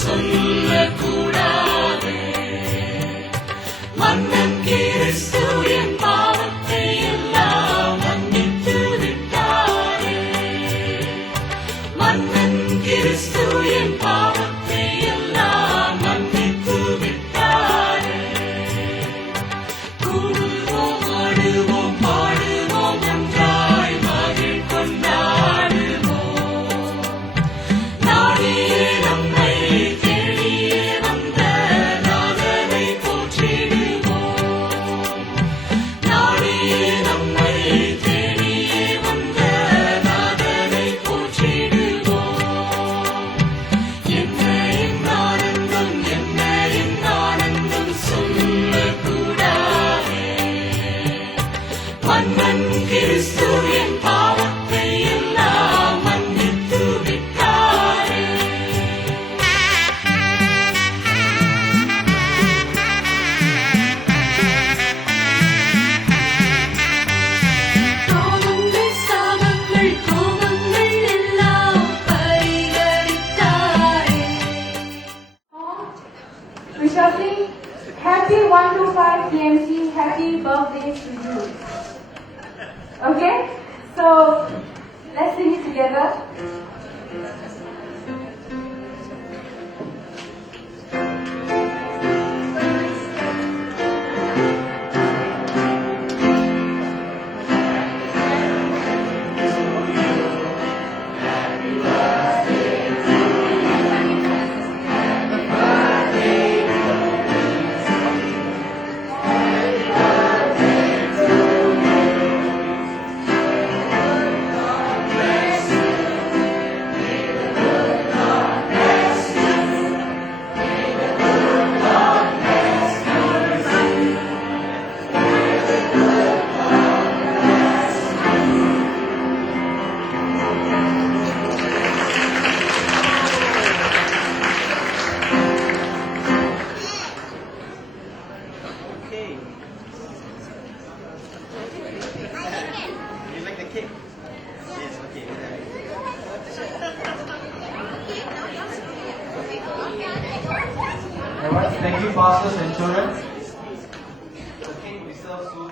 சொல்லக்கூடாது. மன்னன் கிறிஸ்து என் பாவத்தை எல்லாம் மன்னித்து விட்டாரே. மன்னன் கிறிஸ்து என் பாவத்தை எல்லாம் மன்னித்து விட்டாரே. கூடுவோம், ஆடுவோம், பாடுவோம், ஒன்றாய் மகிழ் கொண்டாடுவோம். நாடியே நம்மை தேடியே வந்த நாதனை போற்றிடுவோம். நாடியே நம்மை தேடியே வந்த நாதனை போற்றிடுவோம். என்ன என் ஆனந்தம், என்ன என் ஆனந்தம் சொல்லக்கூடாதே. மன்னன் கிறிஸ்து என் பாவத்தை எல்லாம் மன்னித்து விட்டாரே. பாவங்கள், சாபங்கள், கோபங்கள் எல்லாம் பரிகரித்தாரே. We shall sing Happy 125 PMC Happy Birthday to you. Okay? So, let's sing it together. Okay. You like the cake? Yes, okay. Alright, thank you, pastors and children. The cake will be served soon.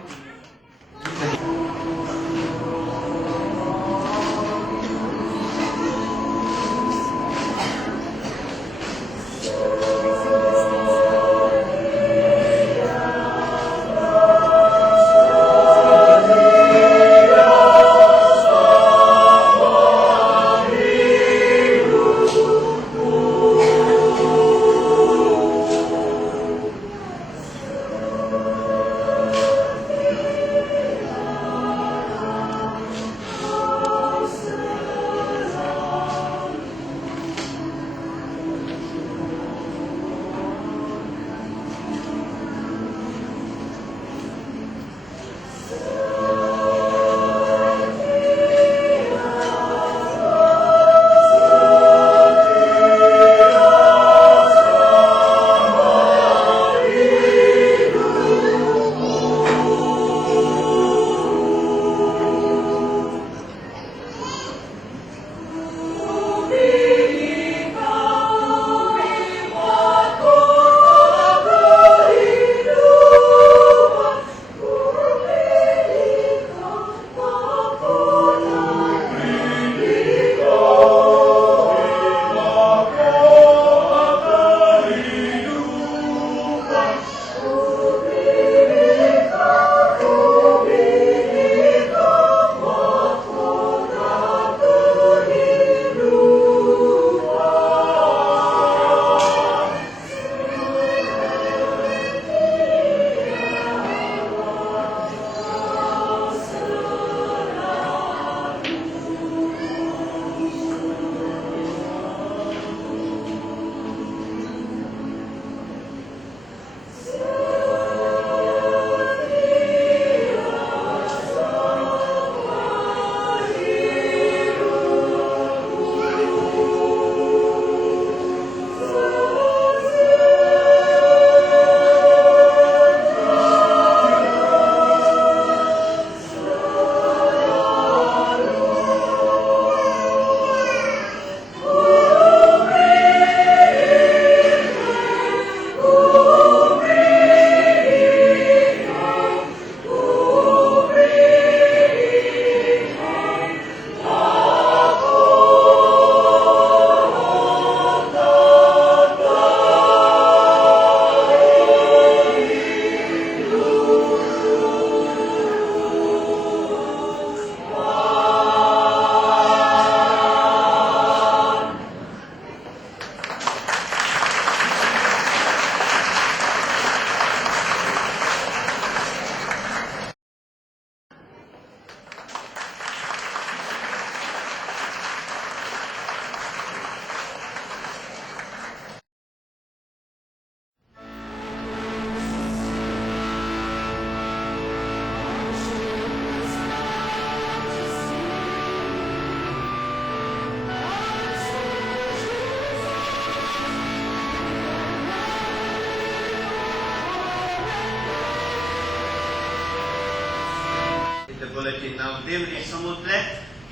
இவற்றின் நாம் தேவனுடைய சமூகத்துல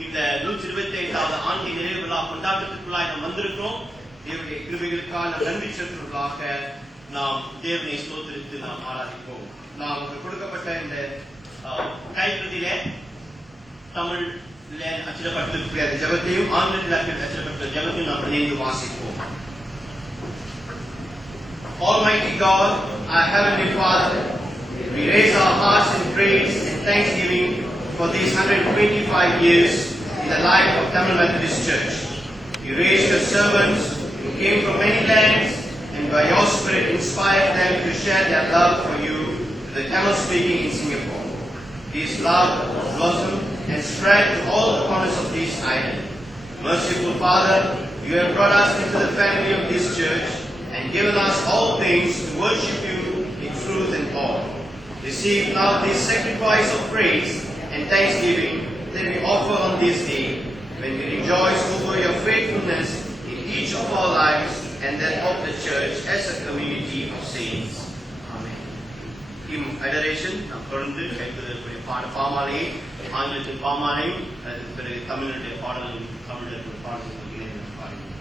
இந்த 125வது ஆண்டு நிறைவு விழா கொண்டாட்டத்திற்குள்ளாய் நாம் வந்திருக்கிறோம். தேவனுடைய கிருபைகளுக்காக நாம் நன்றி செலுத்துவதாக நாம் தேவனை ஸ்தோத்திரித்து நாம் ஆராதிப்போம். நாம் கொடுக்கப்பட்ட இந்த கைப்பிரதியில தமிழ்ல அச்சிடப்பட்டிருக்கிற ஜெபத்தையும் ஆங்கிலத்தில் அச்சிடப்பட்ட ஜெபத்தையும் நாம் இணைந்து வாசிப்போம். Almighty God, our Heavenly Father, we raise our hearts in praise and thanksgiving for these 125 years in the life of Tamil Methodist Church. You raised your servants who came from many lands and by your Spirit inspired them to share their love for you to the Tamil speaking in Singapore. This love blossomed and spread to all the corners of this island. Merciful Father, you have brought us into the family of this church and given us all things to worship you in truth and awe. Receive now this sacrifice of praise and thanksgiving that we offer on this day, when we rejoice over your faithfulness in each of our lives and that of the church as a community of saints. Amen. In adoration, நாம் தொடர்ந்து கேட்கக்கூடிய பாமாலையை ஆங்கிலத்தில் பாமாலையும் அதற்கு பிறகு தமிழுடைய பாடல்களும் தமிழர்களுடைய பாடல்களும் இணைந்து பாடுகிறோம்.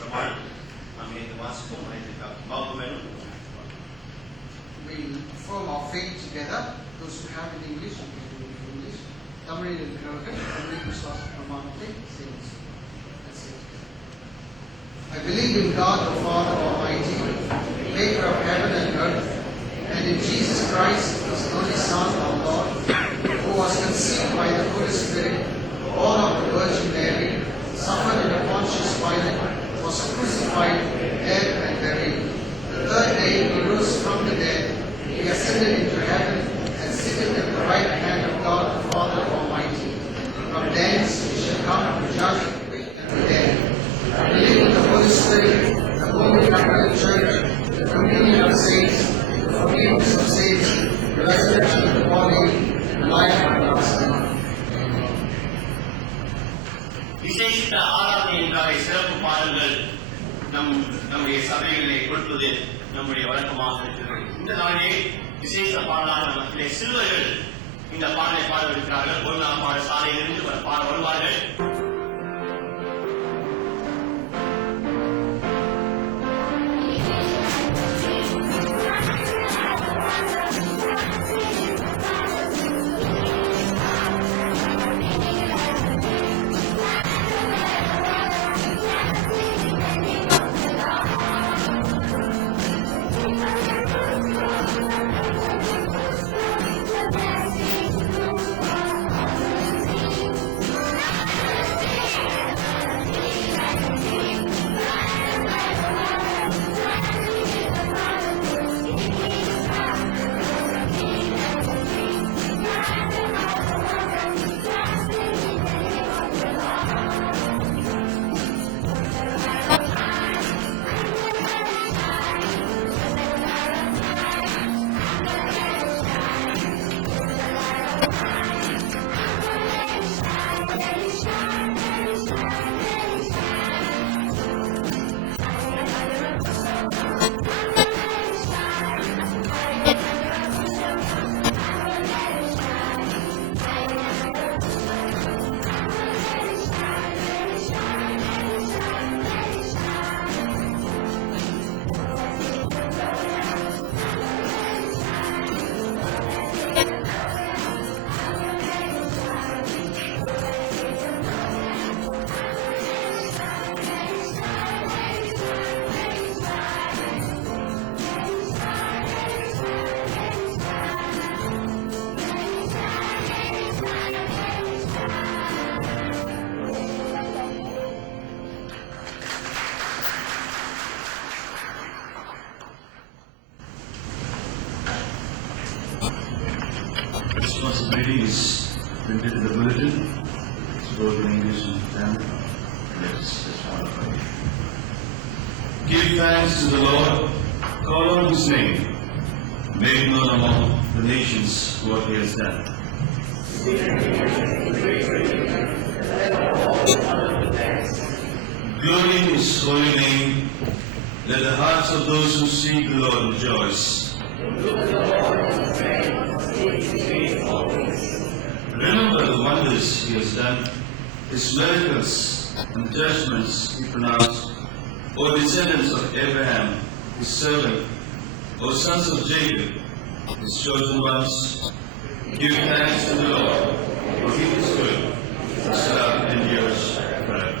பிரமாணம் நாம் இணைந்து வாசிப்போம். அனைத்து பாபுமேனும் We'll form our faith together. Those who have in English, you can do it in English. தமிழில் இருக்கிறவர்கள் தமிழ் விசுவாச பிரமாணத்தை செய்து. Let's say it together. I believe in God the Father Almighty, maker of heaven and earth, and in Jesus Christ, His only Son, our Lord, who was conceived by the Holy Spirit, born of the Virgin Mary, suffered under Pontius Pilate, was crucified, dead and buried. The third day He rose from the dead. He ascended into heaven and sitteth at the right hand of God the Father Almighty. From thence He shall come to judge the quick and the dead. I believe in the Holy Spirit, the Holy Catholic Church, the communion of saints, the forgiveness of sins, the resurrection of the body, and life everlasting. விசேஷித்த ஆராதனையின்காக சிறப்பு பாடல்கள் நம்முடைய சபைகளை கொடுப்பது நம்முடைய வழக்கமாக இருக்கிறது. இந்த நாளிலே விசேஷ பாடலாக நமக்கு சிறுவர்கள் இந்த பாடலை பாடவிருக்கிறார்கள். ஒரு நாள் பாடசாலையிலிருந்து பாட வருவார்கள். Responsibility is printed in the bulletin. It's both in English and Tamil. Let's start by give thanks to the Lord, call on His name, make known among the nations what He has done. Glory in His holy name, let the hearts of those who seek the Lord rejoice. Remember the wonders He has done, His miracles and the judgments He pronounced, O descendants of Abraham, His servant, O sons of Jacob, His chosen ones. Give thanks to the Lord, for He is good, His love endures forever.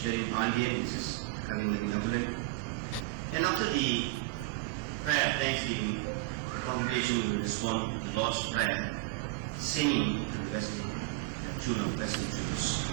Sherry Pandey, Mrs. thanksgiving, the congregation will respond to the Lord's Prayer, singing to the tune of Blessed Tunes.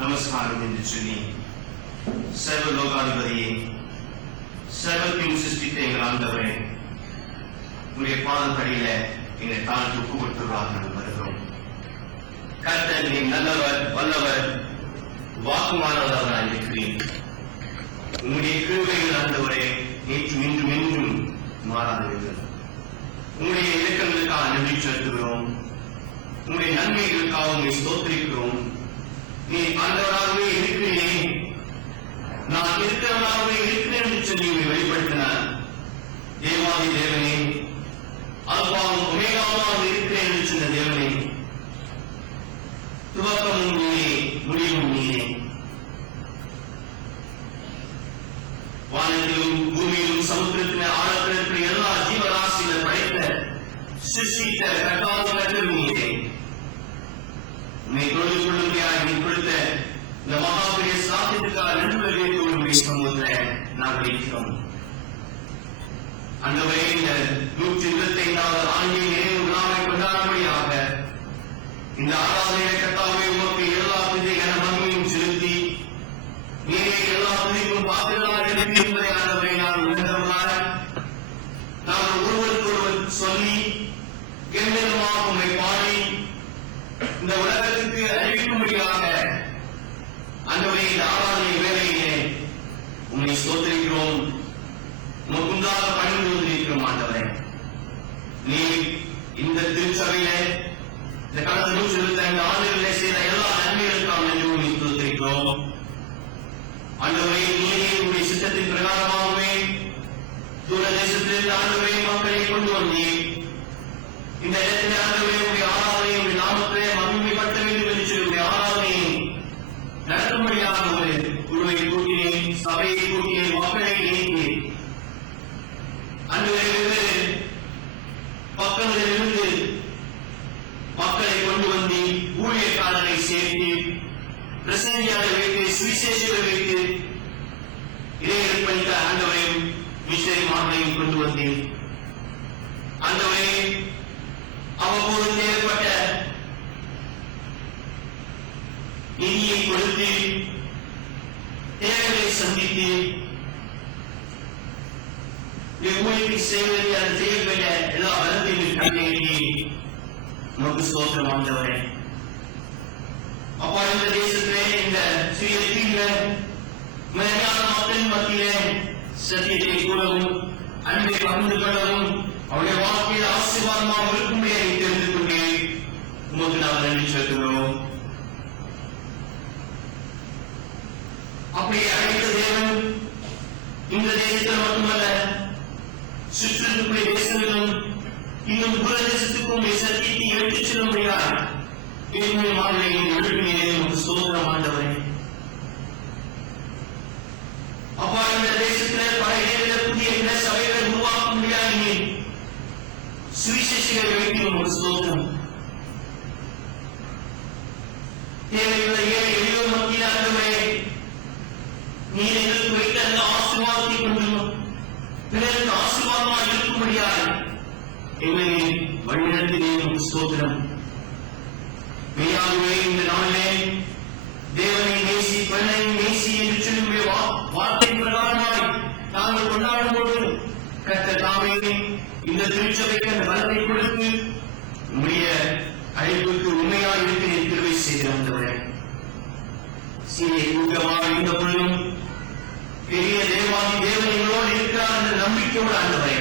நமஸ்காரம் என்று சொல்லி சர்வ லோகாதிபதியே, சர்வத்தையும் சிருஷ்டித்த எங்கள் ஆண்டவரே, உங்களுடைய பாதத்தடியில எங்களை தாழ்ந்து ஒப்பு கொடுத்துள்ளார் நாங்கள் வருகிறோம். கர்த்தர் நீ நல்லவர், வல்லவர், வாக்குமானவராக இருக்கிறேன். உங்களுடைய கிருபைகள் ஆண்டவரே நேற்று இன்றும் என்றும் மாறாதவர்கள். உங்களுடைய இலக்கங்களுக்காக நன்றி செலுத்துகிறோம். உங்களுடைய நன்மைகளுக்காக உங்களை ஸ்தோத்திரிக்கிறோம். நீ ஆண்டவராகவே இருக்கிறேன், நான் இருக்கிறவராகவே இருக்கிறேன் என்று சொல்லி உங்களை வெளிப்படுத்தின தேவாதி தேவனே, அல்பாவும் ஒமேகாவாக இருக்கிறேன் என்று சொன்ன தேவனே, துவக்கமும் நீயே முடிவும் நீயே. வானத்திலும் பூமியிலும் சமுத்திரத்தின் ஆழத்தில் இருக்கிற எல்லா ஜீவராசிகளை படைத்த சிருஷ்டித்த கர்த்தாவின் நீயே. உன்னை தொழுது கொள்ளும்படியாக நீ கொடுத்த இந்த மகாபெரிய சாத்தியத்துக்காக நண்பர்களே தோல்வியை சமூகத்தில் நாங்கள் இருக்கிறோம். அந்த வரை இந்த 125வது ஆண்டின் நினைவு விழாவை கொண்டாடும்படியாக இந்த ஆராதனை கர்த்தாவே உமக்கு எல்லா துதி என மகிமையும் செலுத்தி நீரே எல்லா துதிக்கும் பாத்திரமாக இருப்பதை ஆண்டவரை நான் உணர்ந்தவர்களாக நாங்கள் ஒருவருக்கொருவர் சொல்லி எந்தமாக உண்மை பாடி இந்த உலகத்துக்கு அறிவிக்கும்படியாக ஆண்டவரே இந்த ஆராதனை வேலையிலே உண்மை ஸ்தோத்திரிக்கிறோம். உமக்குண்டாக பணிந்து கொண்டிருக்கிறோம். ஆண்டவரே, நீ இந்த திருச்சபையிலே இந்த கடந்த 125 ஆண்டுகளிலே செய்த எல்லா நன்மைகளுக்காக நன்றி உண்மை ஸ்தோத்திரிக்கிறோம். ஆண்டவரே, நீரே உங்களுடைய சித்தத்தின் பிரகாரமாகவே தூரதேசத்திலிருந்து ஆண்டவரே மக்களை கொண்டு வந்தீர். இந்த இடத்திலே ஆண்டவரே உடைய ஆராதனை உடைய நாமத்திலே மகிமைப்பட்ட வேண்டும் என்று சொல்லி உடைய ஆராதனையை நடத்தும்படியாக ஒரு குழுவை கூட்டினேன், சபையை கூட்டினேன், மக்களை இணைத்தேன். ஆண்டவரே வெவ்வேறு பக்கங்களிலிருந்து மக்களை கொண்டு வந்து ஊழியக்காரரை சேர்த்து பிரசங்கியாரை வைத்து சுவிசேஷரை வைத்து இடையில் படித்த ஆண்டவரையும் மிஷனரிமார்களையும் கொண்டு வந்தேன். ஆண்டவரே அவ்வப்போது தேவைப்பட்ட நிதியை கொடுத்து தேவைகளை சந்தித்து ஊழியத்தை செய்வதற்கு அதை செய்யப்பட்ட எல்லா பலத்தையும் கண்டேறி நமக்கு ஸ்தோத்திரம் ஆண்டவரே. அப்பா இந்த தேசத்திலே இந்த சுயத்தீவிர மேலான மக்களின் மத்தியிலே சத்தியத்தை கூறவும் அன்பை பகிர்ந்து கொள்ளவும் அவருடைய வாழ்க்கையில் ஆசீர்வாதமாக இருக்கும்படியை தெரிந்து கொண்டே உமக்கு நாம் நன்றி செலுத்துகிறோம். அப்படியே அழைத்த தேவன் இந்த தேசத்தில் மட்டுமல்ல சுற்றிருக்கக்கூடிய தேசங்களும் இன்னும் தூர தேசத்துக்கும் சத்தியத்தை எடுத்துச் செல்ல முடியாது. மாநிலையும் எழுப்பினே ஒரு சோதனம் ஆண்டவரே. அப்பா இந்த தேசத்தில் பல இடங்களில் புதிய சபைகளை உருவாக்க முடியாது. சுவிசேஷங்களை வைக்கும் ஒரு சோதனம் தேவையுள்ள ஏழை எளியோர் மத்தியில் ஆண்டவரே நீர் எங்களுக்கு வைத்த அந்த ஆசீர்வாதத்தை கொண்டு பிறருக்கு ஆசீர்வாதமாக இருக்க முடியாது. எங்களை வழிநடத்தினே ஒரு சோதனம். மெய்யாகவே இந்த நாளிலே தேவனை நேசி பெண்ணை நேசி என்று சொல்லி வார்த்தை பிரகாரமாய் நாங்கள் கொண்டாடும் போது கர்த்தர் தாமே இந்த திருச்சபைக்கு அந்த பலத்தை கொடுத்து உடைய அழைப்புக்கு உண்மையாக இருக்க திருவை செய்திருந்தவரே. சீரை கூட்டமாக இருந்த பொழுதும் பெரிய தேவாதி தேவன் எங்களோடு இருக்கிறார் என்ற நம்பிக்கையோடு ஆண்டவரே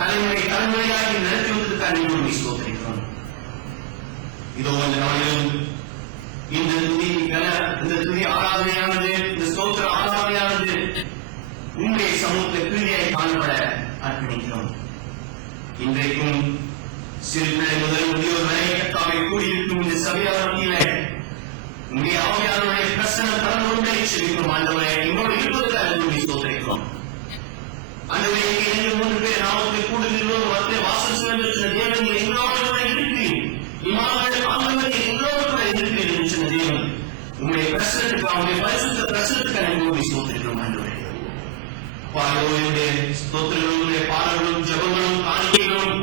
தலைமுறை தலைமுறையாக நடத்தி வந்ததுக்காக உண்மை சோதனைக்கிறோம். இதோ அந்த நாளிலும் இந்த துதி ஆராதனையானது இந்த ஸ்தோத்திர ஆராதனையானது உங்களுடைய சமூகத்தை கீழே காணப்பட அர்ப்பணிக்கிறோம். இன்றைக்கும் சிறு பிள்ளை முதல் முதியோர் வரை தாவை கூடியிருக்கும் இந்த சபையாளர்களே உங்களுடைய ஆவியாளருடைய பிரசனம் கடந்து கொண்டே செல்கிறோம். ஆண்டவரே எங்களோடு இருப்பதற்காக உண்மை சோதனைக்கிறோம். ஆண்டவரே 2-3 பேர் நாமத்தை கூடுகிறோம் வந்து வாசல் சில தேவன் எங்களோடு இருக்கு உங்களுடைய பிரசனத்துக்கு அவருடைய பரிசுத்த பிரசனத்துக்காக உண்மை சோதனைக்கிறோம். ஆண்டவரே பாடலுடைய ஸ்தோத்திரங்களுடைய பாடல்களும் ஜெபங்களும் காணிக்கைகளும்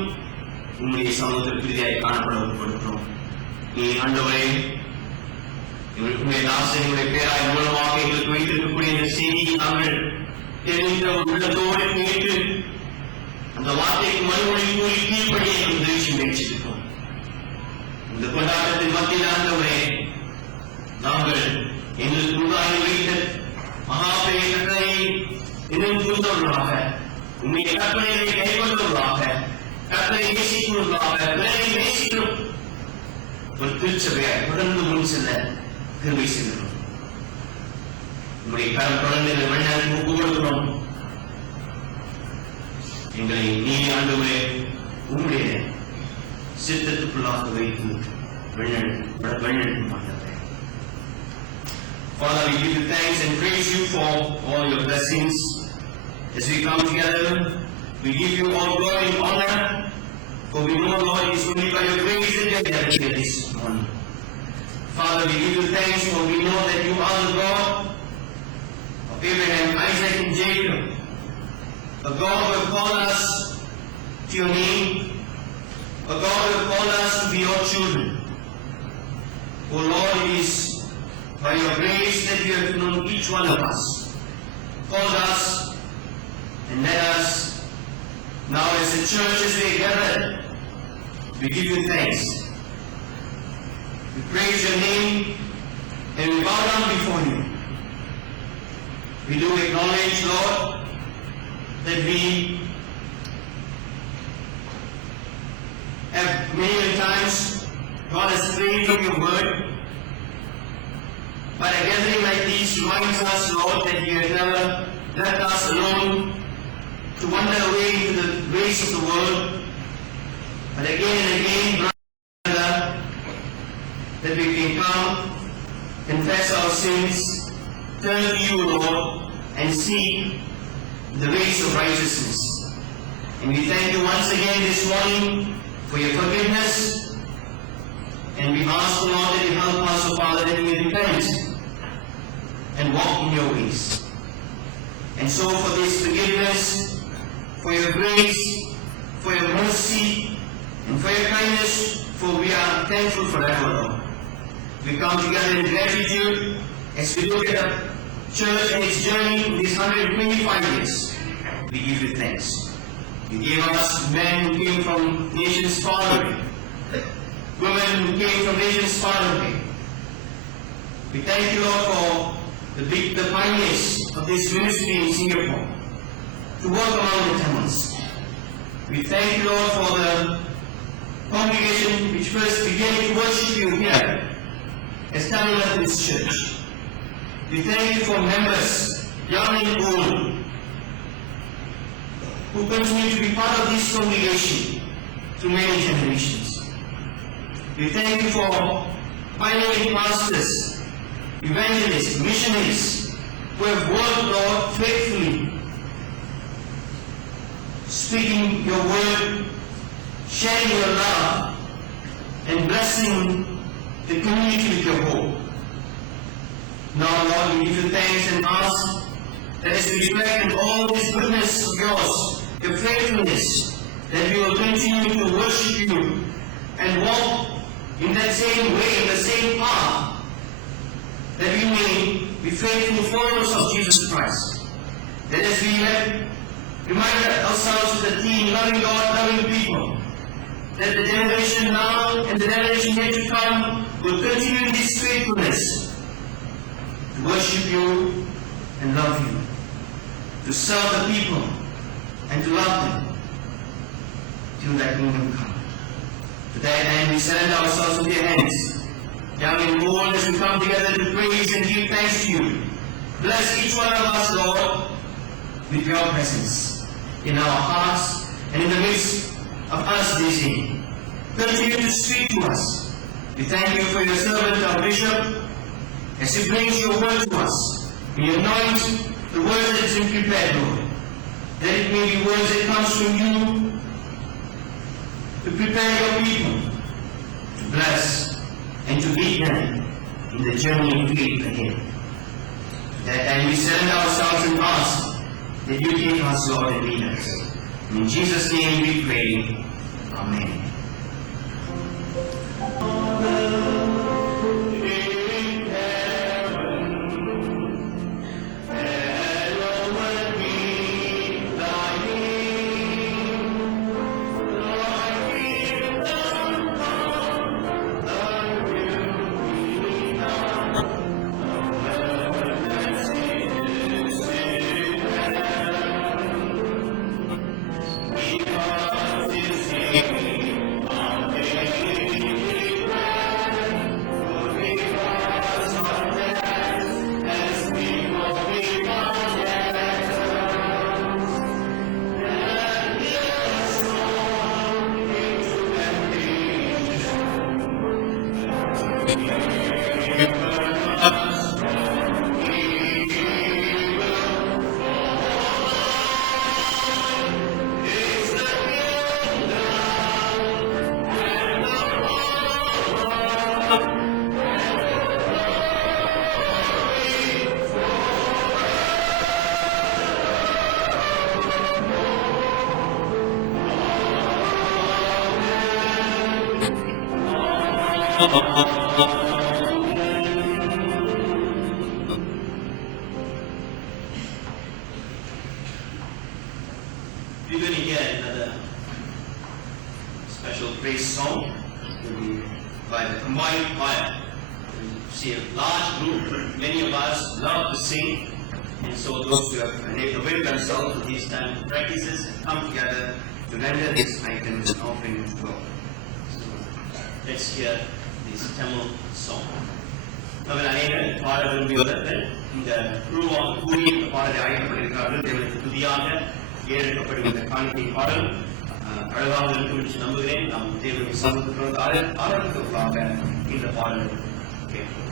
உங்களுடைய சமூகத்தில் பிரிதியாய் காணப்பட உட்படுகிறோம். நீ ஆண்டவரே எங்களுடைய ஆசைகளுடைய பேராய் மூலமாக எங்களுக்கு வைத்திருக்கக்கூடிய இந்த செய்தியை நாங்கள் தெரிந்த உள்ளத்தோடு கேட்டு அந்த வார்த்தைக்கு மறுமொழி கூறி கீழ்ப்படியை உதவி முயற்சிக்கிறோம். இந்த கொண்டாட்டத்தின் மத்தியில் ஆண்டவரே நாங்கள் எங்களுக்கு முன்னாடி வைத்த மகாபெரிய கட்டளையை இன்னும் புரிந்தவர்களாக உண்மையை கற்பனையை கைக்கொண்டவர்களாக கட்டளை நேசிக்கிறவர்களாக பிறரை நேசிக்கிறோம் ஒரு திருச்சபையாய் தொடர்ந்து முன் செல்ல கிருபை செய்கிறோம். உங்களுடைய கரம் தொடர்ந்து மனிதனுக்கு ஒப்பு கொடுக்கிறோம். எங்களை நீ ஆண்டவரே உங்களுடைய சித்தத்துக்குள்ளாக வைத்து வழிநடத்தும் ஆண்டவரே. Father, we give you thanks and praise you for all your blessings. As we come together, we give you all glory and honor, for we know, Lord, it is only by your grace that we are gathered here this morning. Father, we give you thanks, for we know that you are the God of Abraham, Isaac, and Jacob, a God who has called us to your name, a God who has called us to be your children. O Lord, it is by your grace that you have known each one of us, called us, and led us. Now as a church, as we gather, we give you thanks. We praise your name and we bow down before you. We do acknowledge, Lord, that we have many times God has prayed from your word. But a gathering like this reminds us, Lord, that you have never left us alone, to wander away into the ways of the world. But again and again, brother, that we can come, confess our sins, turn to you, Lord, and seek the ways of righteousness. And we thank you once again this morning for your forgiveness. And we ask, Lord, that you help us, O Father, that we may repent and walk in your ways. And so for this forgiveness, for your grace, for your mercy, and for your kindness, for we are thankful forever, Lord. We come together in gratitude as we look at the church and its journey in these 125 years. We give you thanks. You gave us men who came from nations far away, women who came from nations far away. We thank you, Lord, for the pioneers of this ministry in Singapore to work among the Tamils. We thank you, Lord, for the congregation which first began to worship you here as Tamil Methodist Church. We thank you for members, young and old, who continue to be part of this congregation through many generations. We thank you for pioneering pastors, evangelists, missionaries, who have worked, Lord, faithfully, speaking your word, sharing your love, and blessing the community with your hope. Now, Lord, we give you thanks and ask that as we reflect on all this goodness of yours, your faithfulness, that we will continue to worship you and walk in that same way, in the same path, that we may be faithful followers of Jesus Christ. That as we have reminded ourselves of the theme, loving God, loving people, that the generation now and the generation yet to come will continue in this faithfulness to worship you and love you, to serve the people and to love them till that kingdom come. To that end, we surrender ourselves into your hands. Young and old, as we come together to praise and give thanks to you. Bless each one of us, Lord, with your presence in our hearts and in the midst of us this day. Continue to speak to us. We thank you for your servant, our bishop, as he brings your word to us. We anoint the word that is been prepared, Lord, that it may be words that comes from you to prepare your people, to bless and to lead them in the journey in faith again. That time we surrender ourselves and ask that you take us, Lord, and lead us. In Jesus' name we pray. Amen. We're going to hear another special praise song by the combined choir. You see a large group, many of us love to sing, and so those who have availed themselves of these time practices come together to render this item an offering to God. So let's hear this Tamil song. அவர்கள் அநேக பாடல்கள் இந்த குழுவாக கூடி பாடலை ஆயத்தப்பட்டிருக்கிறார்கள் தேவனுக்கு துதியாக ஏறெடுக்கப்படும் இந்த காணிக்கை பாடல் அழகாக இருக்கும் என்று நம்புகிறேன். நாம் தேவனுடைய சமூகத்திலிருந்து ஆரம்பத்திற்காக இந்த பாடல் கேட்போம்.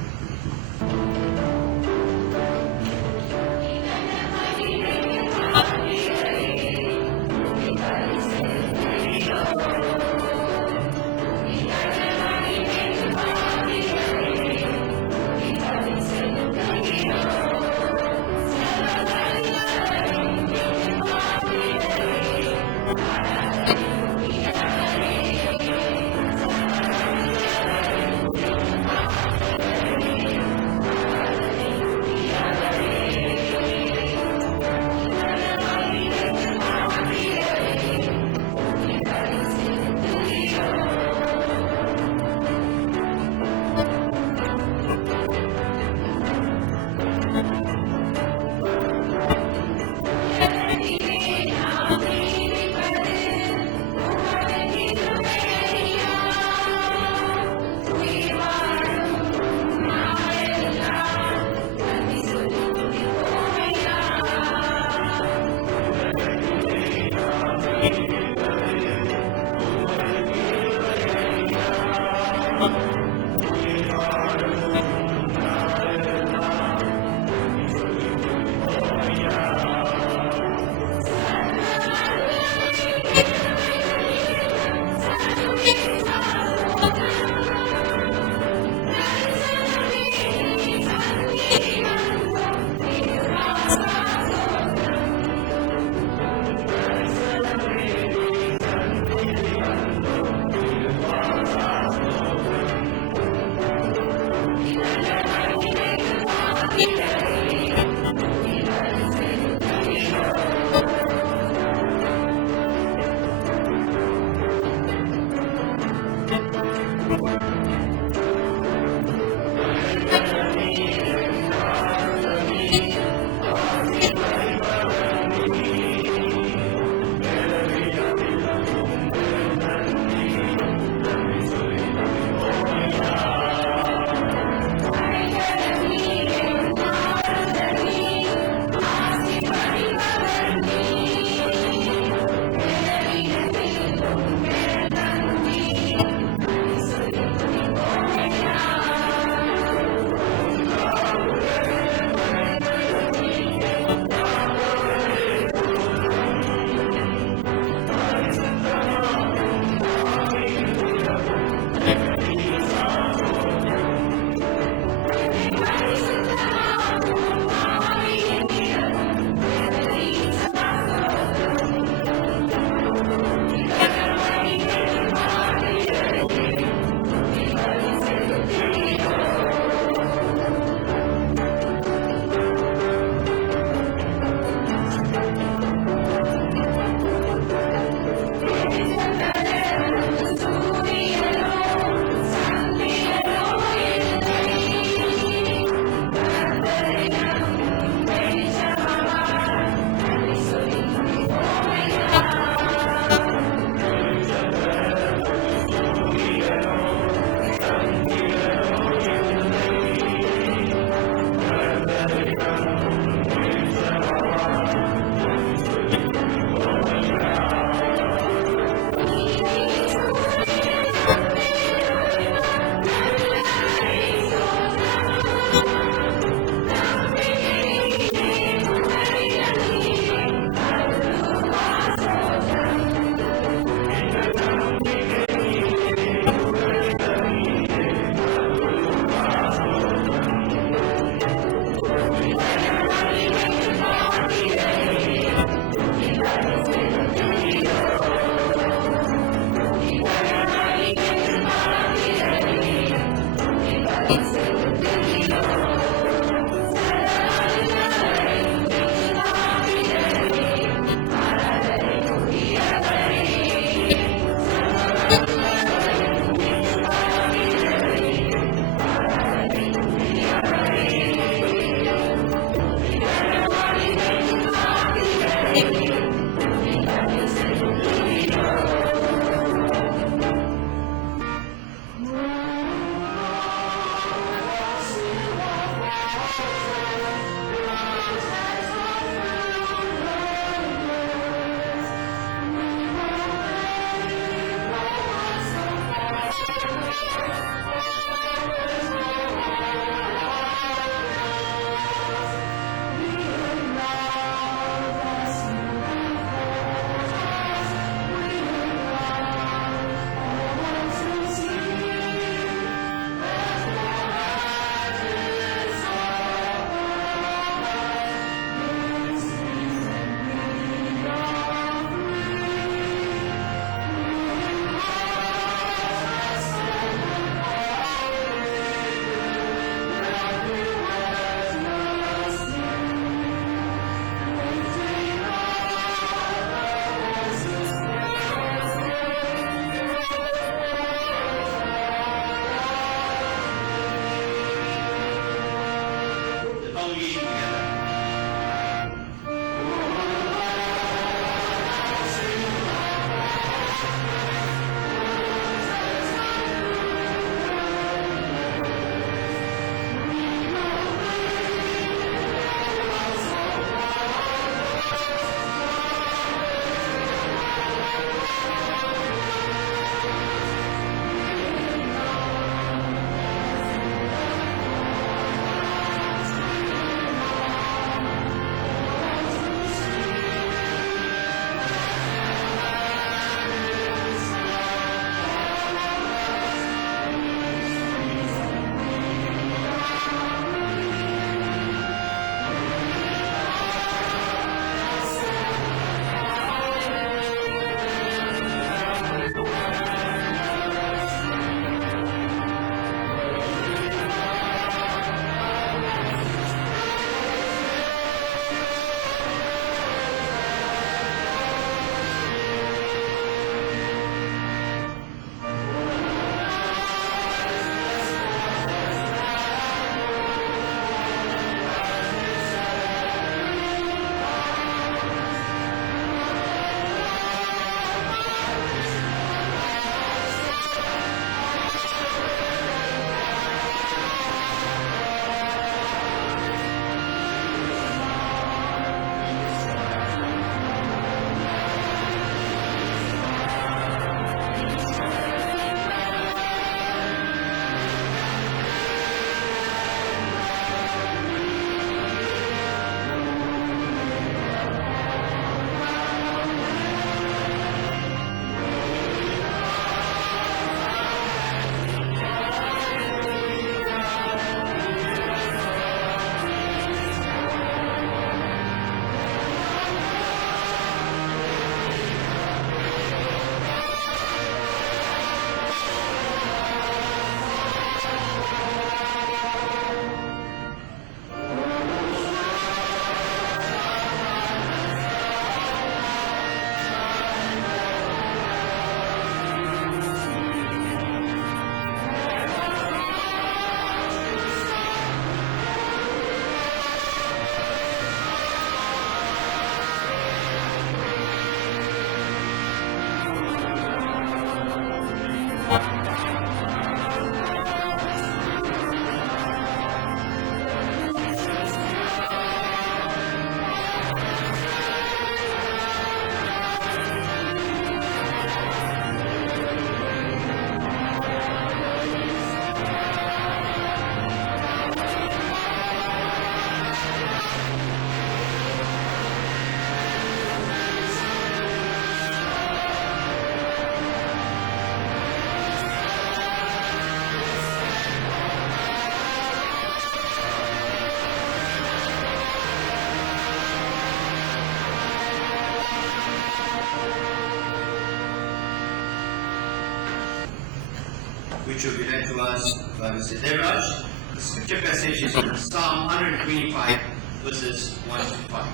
which will be read to us by Mr. Devraj. The scripture passage is from Psalm 125, verses 1 to 5.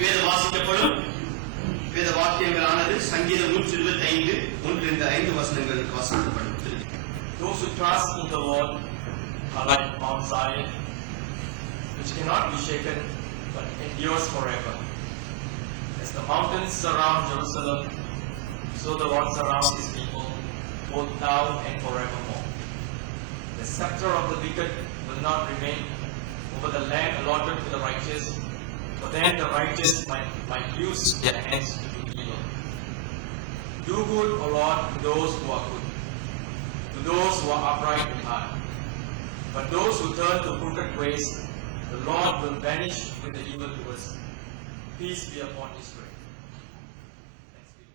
வேத வாசிக்கப்படும் வேத வாக்கியங்களானது சங்கீதம் 125 1 5 வசனங்கள் வாசிக்கப்படும். Those who trust in the Lord are like Mount Zion, which cannot be shaken but endures forever. As the mountains surround Jerusalem, so the Lord surrounds his people, both now and forevermore. The scepter of the wicked will not remain over the land allotted to the righteous, for then the righteous might use their hands to do evil. Do good, O Lord, to those who are good, to those who are upright in heart. But those who turn to crooked ways, the Lord will vanish with the evildoers. Peace be upon Israel.